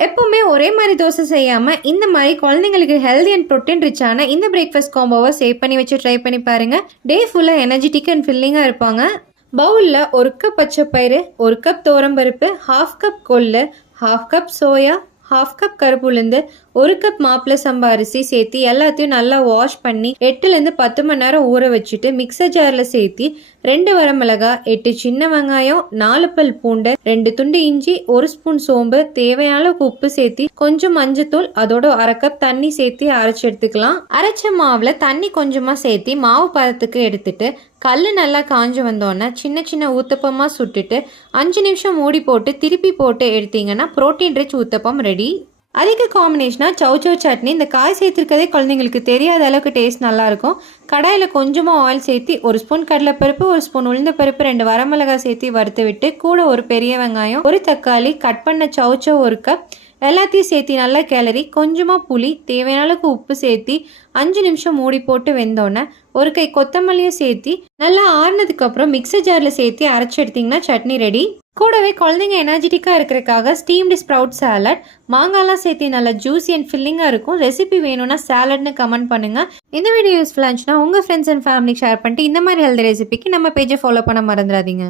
எப்பவுமே ஒரே மாதிரி தோசை செய்யாமல் இந்த மாதிரி குழந்தைங்களுக்கு ஹெல்தி அண்ட் ப்ரோட்டீன் ரிச்சான இந்த பிரேக்ஃபாஸ்ட் காம்போவை சேவ் பண்ணி வச்சு ட்ரை பண்ணி பாருங்கள் டே ஃபுல்லாக எனர்ஜெட்டிக் அண்ட் ஃபில்லிங்காக இருப்பாங்க. பவுலில் ஒரு கப் பச்சை பயிறு ஒரு கப் தோரம்பருப்பு ஹாஃப் கப் கொள்ளு half cup soya half cup கருப்பு உளுந்து ஒரு கப் மாப்பிள சம்பா அரிசி சேர்த்து எல்லாத்தையும் நல்லா வாஷ் பண்ணி எட்டுலேருந்து பத்து மணி நேரம் ஊற வச்சுட்டு மிக்சர் ஜாரில் சேர்த்து ரெண்டு வரமிளகா எட்டு சின்ன வெங்காயம் நாலு பல் பூண்டு ரெண்டு துண்டு இஞ்சி ஒரு ஸ்பூன் சோம்பு தேவையான உப்பு சேர்த்து கொஞ்சம் மஞ்சத்தூள் அதோட அரை கப் தண்ணி சேர்த்து அரைச்சி எடுத்துக்கலாம். அரைச்ச மாவில் தண்ணி கொஞ்சமாக சேர்த்து மாவு பதத்துக்கு எடுத்துட்டு கல் நல்லா காஞ்சு வந்தோன்னே சின்ன சின்ன ஊத்தப்பமாக சுட்டுட்டு அஞ்சு நிமிஷம் மூடி போட்டு திருப்பி போட்டு எடுத்தீங்கன்னா ப்ரோட்டீன் ரிச் ஊத்தப்பம் ரெடி அதுக்கு காம்பினேஷனாக சவுச்சோ சட்னி இந்த காய் சேர்த்துருக்கதே குழந்தைங்களுக்கு தெரியாத அளவுக்கு டேஸ்ட் நல்லாயிருக்கும். கடாயில் கொஞ்சமாக ஆயில் சேர்த்து ஒரு ஸ்பூன் கடலைப்பருப்பு ஒரு ஸ்பூன் உளுந்த பருப்பு ரெண்டு வரமிளகாய் சேர்த்து வறுத்து விட்டு கூட ஒரு பெரிய வெங்காயம் ஒரு தக்காளி கட் பண்ண சவுச்சோ ஒரு கப் எல்லாத்தையும் சேர்த்து நல்லா கிளறி கொஞ்சமாக புளி தேவையான அளவுக்கு உப்பு சேர்த்து அஞ்சு நிமிஷம் மூடி போட்டு வெந்தோடனே ஒரு கை கொத்தமல்லியும் சேர்த்து நல்லா ஆறுனதுக்கப்புறம் மிக்சர் ஜாரில் சேர்த்து அரைச்சி எடுத்திங்கன்னா சட்னி ரெடி கூடவே குழந்தைங்க எனர்ஜெட்டிக்காக இருக்கிறதுக்காக ஸ்டீம்டு ஸ்ப்ரவுட் சாலட் மாங்காய்லாம் சேர்த்து நல்லா ஜூஸி அண்ட் ஃபில்லிங்காக இருக்கும். ரெசிபி வேணும்னா சாலட்னு கமெண்ட் பண்ணுங்கள் இந்த வீடியோ யூஸ்ஃபுல்லாக இருந்துச்சுன்னா உங்கள் ஃப்ரெண்ட்ஸ் அண்ட் ஃபேமிலி ஷேர் பண்ணிட்டு இந்த மாதிரி ஹெல்தி ரெசிபிக்கு நம்ம பேஜை ஃபாலோ பண்ண மறந்துடாதீங்க.